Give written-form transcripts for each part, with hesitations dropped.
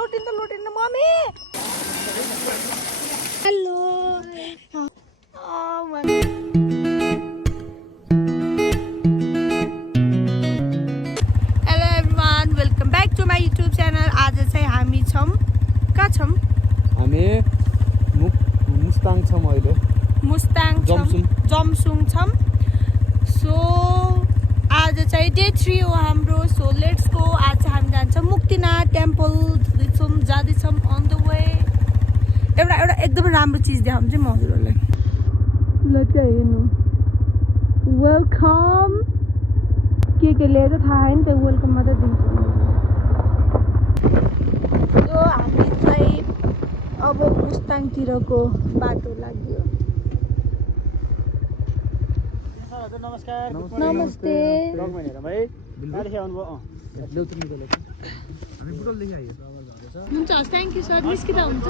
लोटिन मम्मी hello hello everyone welcome back to my YouTube channel. आज चाहिँ हामी छौँ कहाँ छौँ? हामी मुस्ताङ छौँ अहिले। मुस्ताङ जमसुङ छौँ। सो आज चाहिँ डे 3 हो हाम्रो। So let's go. आज हामी जान्छौँ मुक्तिनाथ टेम्पल जाँदैछौँ अन द वे। एउटा एकदमै राम्रो चिज देखाउँछु म हजुरहरूलाई। ल त्यहाँ हेर्नु वेलकम के लिएर थाहा छैन त्यो वेलकम मात्रै दिन्छु। सो हामी चाहिँ अब मुस्ताङतिरको बाटो लाग्यो। नमस्कार नमस्ते हुन्छ थ्याङ्क यू सर। निस्किँदा हुन्छ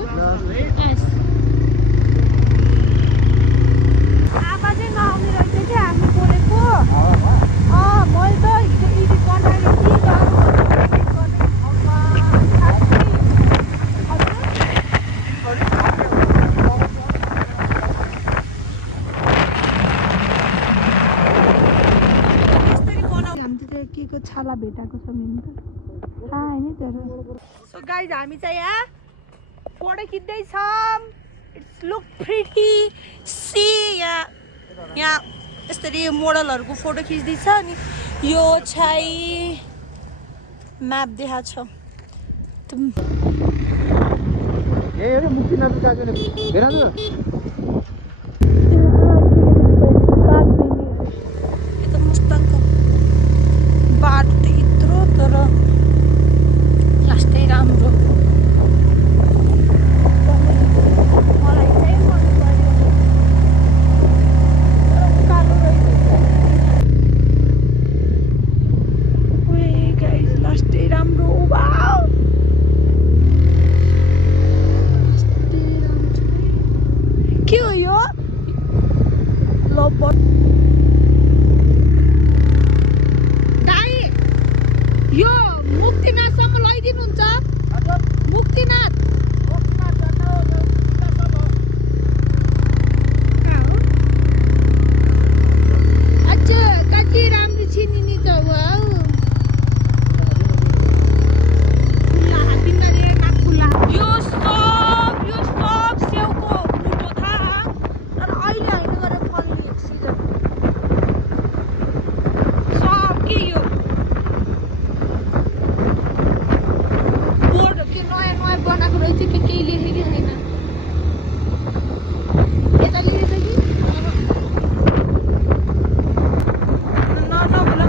आमा चाहिँ नआउने रहेछ कि हामी बोलेको। मैले त हिजो एडिट गर्दाखेरि के को छाला भेटाएको छ मेरो त थाहा होइन तर। सो गाइज हामी चाहिँ यहाँ फोटो खिच्दैछौँ। It's look pretty see. यहाँ यसरी मोडलहरूको फोटो खिच्दैछ अनि यो चाहिँ म्याप देखाएको छ। मुस्ताङको बाटो त यत्रो तर लास्टै राम्रो। मलाई चाहिँ मन पर्यो उकालो रहेछ। ओए गाइस लास्टै राम्रो। वाउ लास्टै राम्रो। के हो यो लबर यो मुक्तिनाथसम्म लैदिनुहुन्छ? मुक्तिनाथ अच्छा कति राम्रो चिनिने त वाउ। यो सब स्याउको मुटो थाहा तर अहिले होइन गरेर फल्ने सिजन सब के यो नयाँ बनाएको रहेछ कि केही लेखेकै छैन। यता लिएछ कि नबोला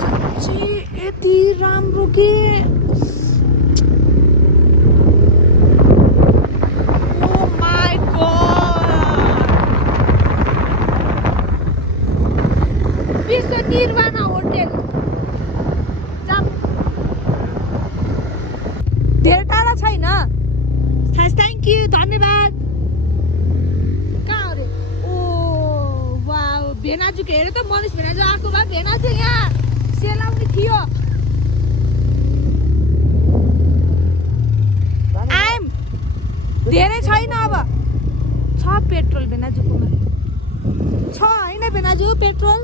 साँच्चै यति राम्रो के। ओ माई गॉड विश्व निर्वाणा होटेल धेरै टाढा छैन। थ्याङ्क यू धन्यवाद। कहाँ अरे ओ वाउ भेनाजुको हेरे त मनिष भेनाजु आएको भए भेनाजु यहाँ सेलाउने थियो। आइम धेरै छैन अब छ पेट्रोल भेनाजुकोमा छ होइन भेनाजु पेट्रोल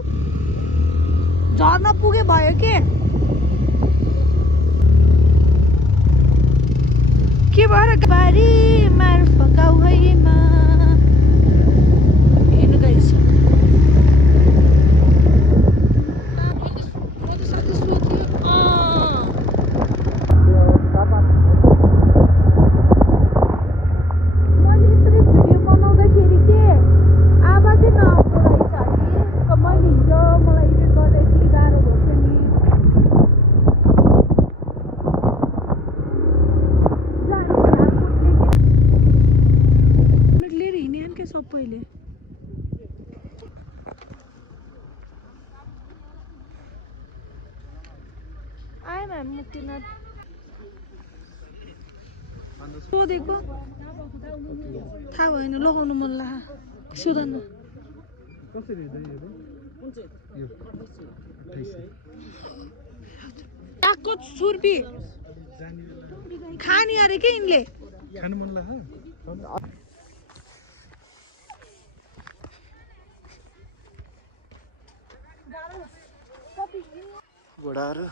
झर्न पुगे भयो के भएर बारी मार्फ गाउँमा हेर्नु गइस। म त साथै सोध्यो मैले यसरी भिडियो बनाउँदाखेरि के आवाज चाहिँ नआउँदो रहेछ कि मैले हिजो मलाई एडिट गर्दा यति गाह्रो भएको नि। सबैले आएम हामी मुक्तिनाथ सोधेको थाहा भएन लगाउनु मन लाग्यो सोधन। सुनको छुर्पी खाने अरे के यिनले खानु मन लाग्छ घोडाहरू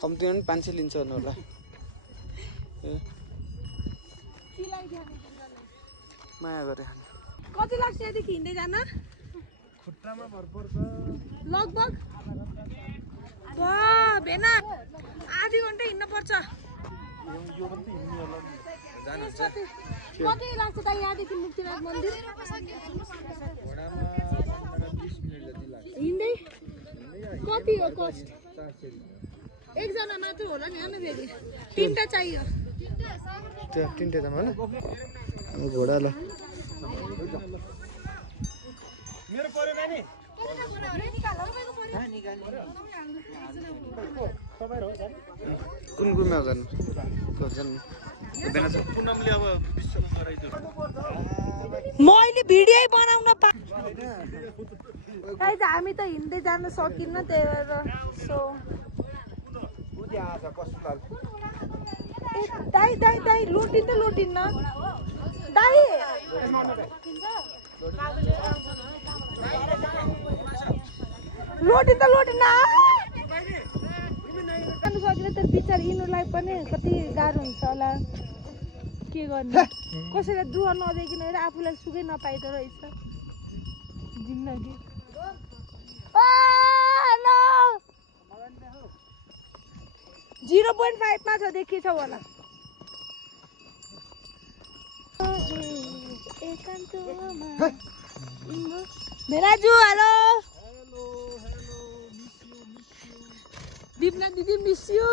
कम्तीमा पनि 500 लिन्छ होला माया गरे कति लाग्छ यहाँदेखि हिँड्दै जान खुट्टामा भर पर्छ लगभग भेना आधी घन्टा हिँड्नु पर्छ यो पनि हिँड्नु होला जानुहुन्छ कति लाग्छ त यहाँदेखि मुक्तिनाथ मन्दिर हिँड्दै कति हो कस्ट एकजना मात्र होला नि हेर्नु फेरि 3टा चाहियो तिनवटा जानु होला घोडा ल मेरो पर्यो नानी कुन कुनमा गर्नु खोज्छन् पुनमले अब विश्वमा गराइदियो मैले भिडियो बनाउन गाइस हामी त हिँड्दै जान सकिन्न त्यही भएर सो दाइ दाइ दाइ लुटिन त लुटिन्न दाइ लुटिन त लुटिन्न जानु सकिन तर बिचार यिनीहरूलाई पनि कति गाह्रो हुन्छ होला के गर्ने कसैलाई दुःख नदेखिन आफूलाई सुखै नपाइदो रहेछ जिन्दगी 0.5 मा छ देखिछ होला मेराजु हेलो दिपना दिदी मिस यू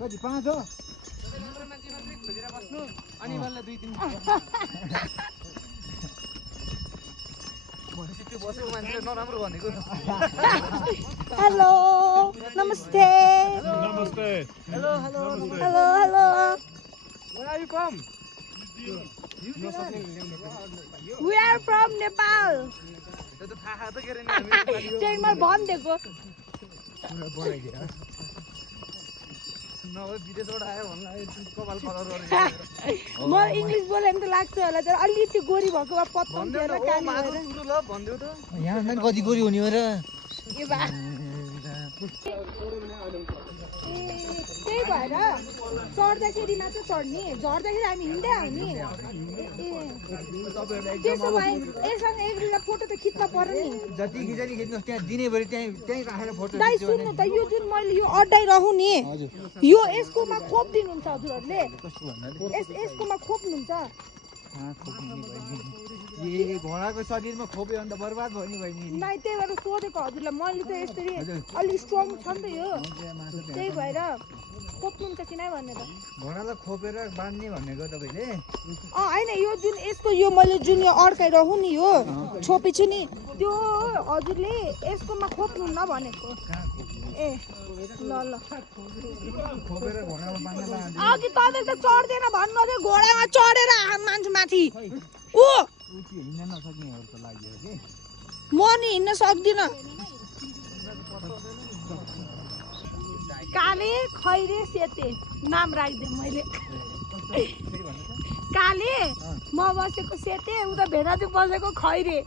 कति 5 हो अनि बल्ल 2-3 हेलो नमस्ते नमस्ते hello hello hello hello Where are you from? We are from Nepal. टेकमाल भनिदिएको म इङ्ग्लिस बोले भने त लाग्छ होला तर अलिकति गोरी भएको भए पत्ताउँथ्यो र काली भएर यहाँ कति गोरी हुने हो र ए बा त्यही भएर चढ्दाखेरि मात्र चढ्ने झर्दाखेरि हामी हिँड्दै आउने त्यसो भए यससँग एक दुईवटा फोटो त खिच्न पर्यो नि जति खिचडी खिच्नुहोस् त्यहाँ दिनैभरि त्यहीँ राखेर फोटो दाइ सुन्नु त यो जुन मैले यो अड्डाइरहँ नि यो यसकोमा खोपिदिनुहुन्छ हजुरहरूले यसकोमा खोप्नुहुन्छ ए घोडाको शरीरमा खोप्यो भने त बर्बाद भयो नि बहिनी नाइ त्यही भएर सोधेको हजुरलाई मैले त यसरी अलिक स्ट्रङ छ नि त यो त्यही भएर खोप्नुहुन्छ कि नै भन्ने त घोडालाई खोपेर बाँध्ने भनेको तपाईँले होइन यो जुन यसको यो मैले जुन यो अड्काइरहँ नि यो छोपेछु नि त्यो हजुरले यसकोमा खोप्नुहुन्न भनेको ए ल ल खोपेर घोडामा बाँध्न लान्छ अघि तपाईँ त चढ्दैन भन्नु अरे घोडामा चढेर मान्छे माथि ऊ हिँड्न नसक्नेहरूको लागि हो कि म नि हिँड्न सक्दिनँ काले खैरे सेते नाम राखिदिएँ मैले काले म बसेको सेते उता भेडाजु बसेको खैरे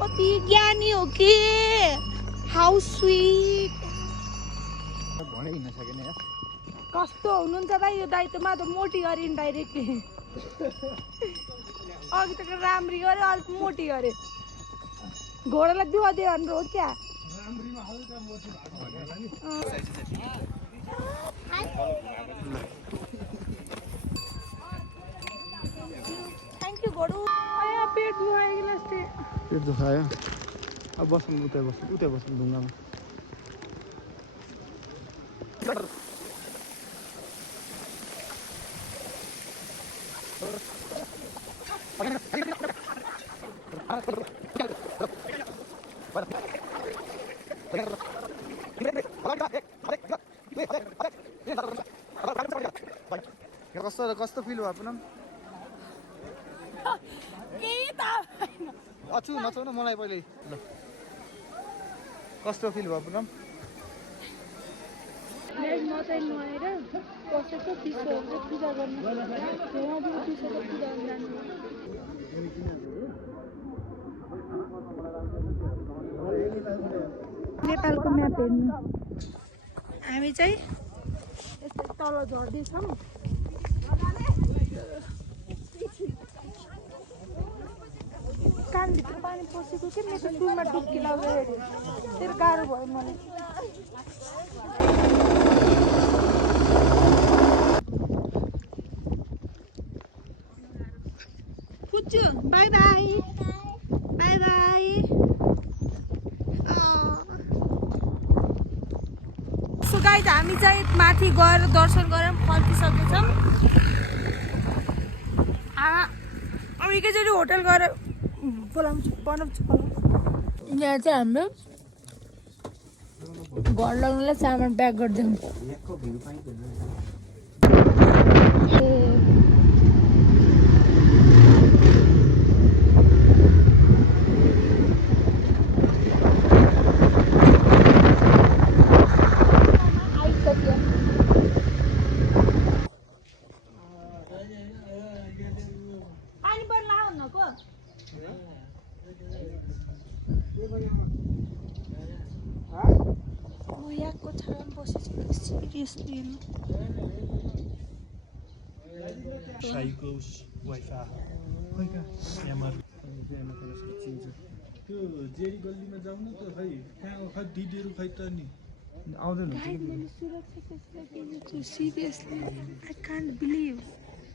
कति ज्ञानी हो कि हाउ स्वीट घोडा हिँड्न सकेन यार कस्तो हुनुहुन्छ दाइ यो दाइत्वमा त मोटी गरिन् डाइरेक्टली अघि त राम्री गरे अलिक मोटी गरे घोडालाई दुःख दियो भनेर हो क्या थ्याङ्क यू घोडु पेट दुखायो जस्तै पेट दुखायो अब बस्नु उतै बस्नु ढुङ्गामा कस्तो कस्तो फिल भयो पुनम अछु नचाउ न मलाई पहिले ल कस्तो फिल भयो पुनम नेपालको म्याप हेर्नु हामी चाहिँ यस्तो तल झर्दैछौँ कानभित्र पानी पसेको कि मेरो सुनमा डुब्की लाग्दै हेऱ्यो त्यो गाह्रो भयो मलाई पुच्चु bye bye bye bye so guys हामी चाहिँ माथि गएर दर्शन गरेर फर्किसकेछौँ अब एकैचोटि होटल गएर बोलाउँछु बनाउँछु यहाँ चाहिँ हाम्रो घर लगाउनुलाई सामान प्याक गरिदिउँ यहाँको छायामा बसेको सिरियसली त्यो जेरी गल्लीमा जाउँ न त खै त्यहाँ खै दिदीहरू खै त नि आउँदैन seriously I can't believe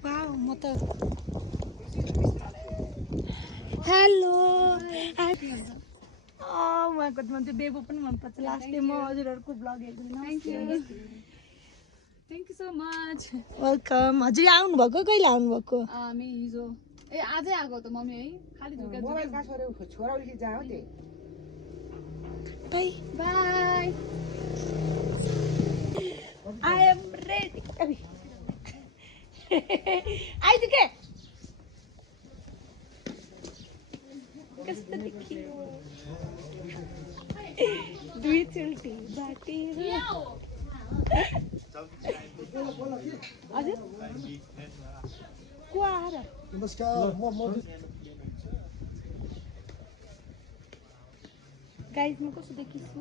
wow म त हेलो उहाँको मन चाहिँ बेबु पनि मनपर्छ लास्ट डे म हजुरहरूको ब्लग हेर्दैन thank you so much welcome हजुर आउनुभएको कहिले आउनुभएको हामी हिजो आजै आएको त मम्मी है खाली झुका bye bye I am ready आइपुगे कस्तो देखियो दुईचोटि बाटेर हजुर को आएर नमस्कार गाइज म कस्तो देखिन्छु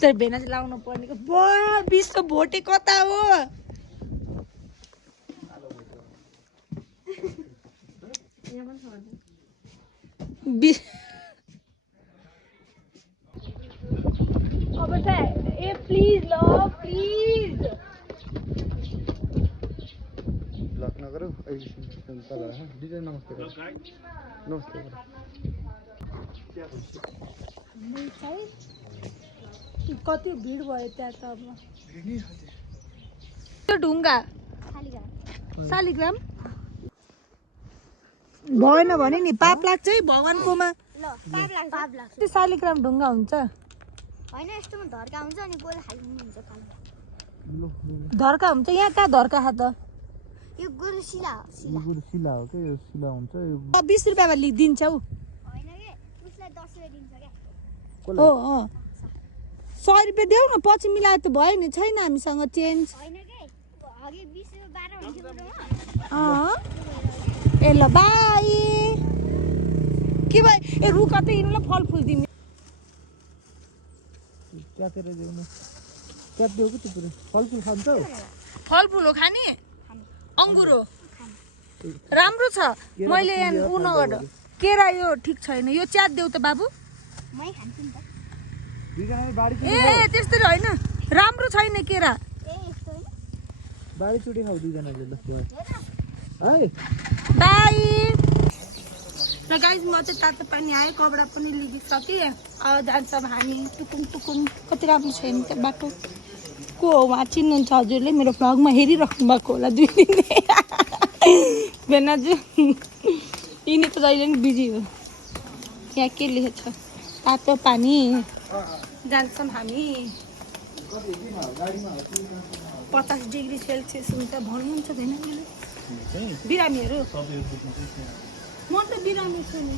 तर भेना चाहिँ लाउनु पर्नेको विश्व भोटे कता हो अब चाहिँ ए प्लिज ल प्लिज ब्लक नगरौ तल दिदी नमस्ते नमस्ते कति भिड भयो त्यहाँ त अब त्यो ढुङ्गा शालिग्राम भएन भने नि पाप लाग्छ है भगवान्कोमा त्यो शालिग्राम ढुङ्गा हुन्छ होइन यस्तोमा धर्का हुन्छ अनि गोल खाइदिनु हुन्छ कालो धर्का हुन्छ यहाँ कहाँ धर्का खा त यो गोल शिला हो शिला शिला हो के यो शिला हुन्छ यो 20 रुपियाँमा दिन्छ हौ होइन के उसलाई 10 रुपियाँ दिन्छ क्या हो 100 रुपियाँ देऊ न पछि मिलाएर त भयो नि छैन हामीसँग चेन्ज होइन के अघि 20 रुपियाँ 12 हुन्छ ए ल बाई के भयो ए रु कतै हिँड्नु फलफुल दिनु क्यातेर देऊ न क्यात देऊ कि त्यो फलफुल खान्छौ फलफुल हो खाने अङ्गुर हो राम्रो छ मैले यहाँ उ नगर केरा यो ठिक छैन यो च्यात देऊ त बाबु मै खान्छु नि त दुईजनाले बाडी ए त्यस्तै होइन राम्रो छैन केरा ए यस्तो होइन बाडी चुटी खाऊ दुईजनाले ल है बाई र गाइज म चाहिँ तातो पानी आयो कपडा पनि लिगिसकेँ अब जान्छौँ हामी टुकुम टुकुम कति राम्रो छैन त्यो बाटो को हो उहाँ चिन्नुहुन्छ हजुरले मेरो भ्लगमा हेरिराख्नु भएको होला 2 दिन भेनाजु यिनी त जहिले पनि बिजी हो यहाँ के लेखेको छ तातो पानी जान्छौँ हामी 50 डिग्री सेल्सियस हुन्छ भन्नुहुन्छ छैन बिरामीहरू म त बिरामी छु नि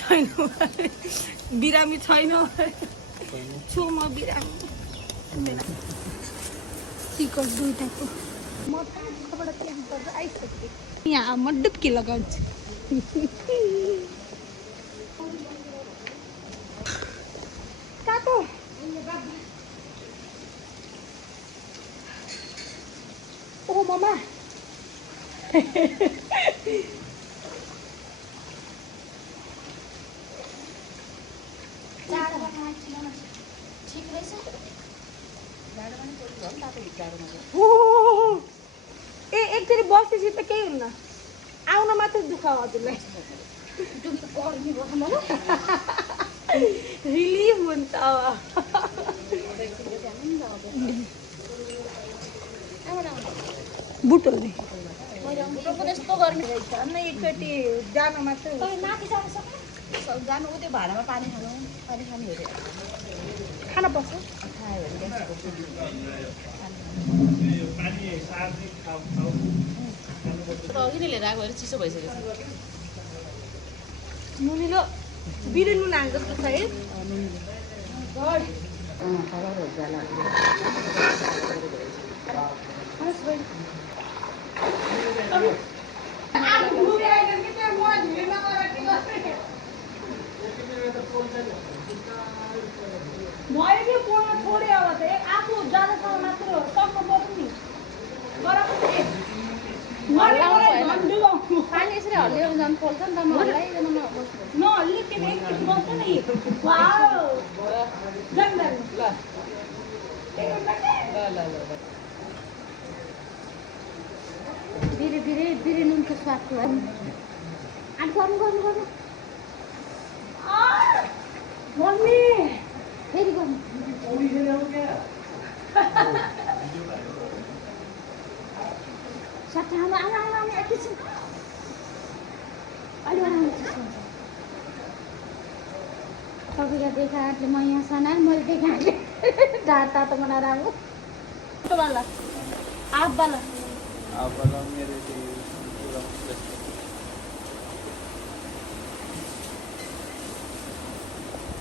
छैन बिरामी छैन छु म बिरामी टिकट दुईटाको म तहाँबाट क्याम्पबाट आइसकेँ यहाँ म डुब्की लगाउँछु तातो ओ ममा ए एकचोटि बसेपछि त केही हुन्न आउन मात्रै दुःख हजुरलाई रिलिफ हुन्छ बुटोले त्यस्तो गर्मी एकचोटि जान मात्रै माथि जानु सक्छ जानु उतै भाडामा पानी खानु पानी खानु हेऱ्यो खाना पर्छ अघि नै लिएर आएको हेर चिसो भइसकेको छ नुनिलो बिरे नुन हाल्नु जस्तो छ है भयो कि बोल्न छोड्यो अब त आफू जाँदासम्म मात्र सक्नु पर्छ नि पानी यसरी हल्लिएर जानु पर्छ नि त नहल्लाइकन नहल्ली के एकचोटि बस्छ नि बिरे बिरे बिरे नुनको स्वादको अनि गर्नु गर्नु गर्नु मम्मी फेरि गर्नु सट्टा आउनु आउनु आउनु आउनु एकैछिन अलि बनाउनु चिसो हुन्छ तपाईँलाई देखाएँ म यहाँ साना मैले देखाएँ ढाड तातो बनाएर आउनु वाला आप वाला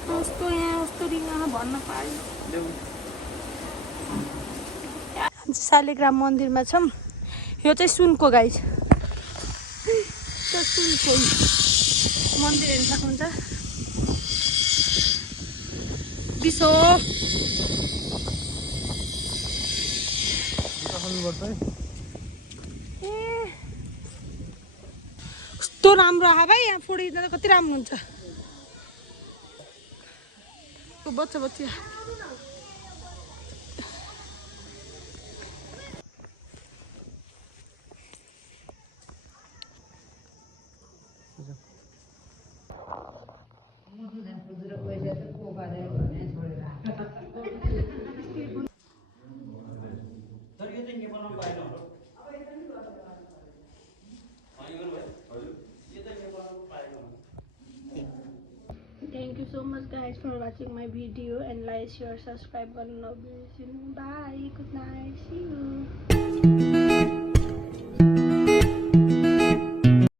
कस्तो यहाँ कस्तो यहाँ भन्न पाएँ शालिग्राम मन्दिरमा छौँ यो चाहिँ सुनको गाई छ त्यो सुनको मन्दिर हेर्न सक्नुहुन्छ बिसो कस्तो राम्रो आयो भाइ यहाँ फोटो खिच्दा कति राम्रो हुन्छ बच्चा बच्चा Thank you so much guys for watching my video and like, share, subscribe, and love you. Bye, good night, see you.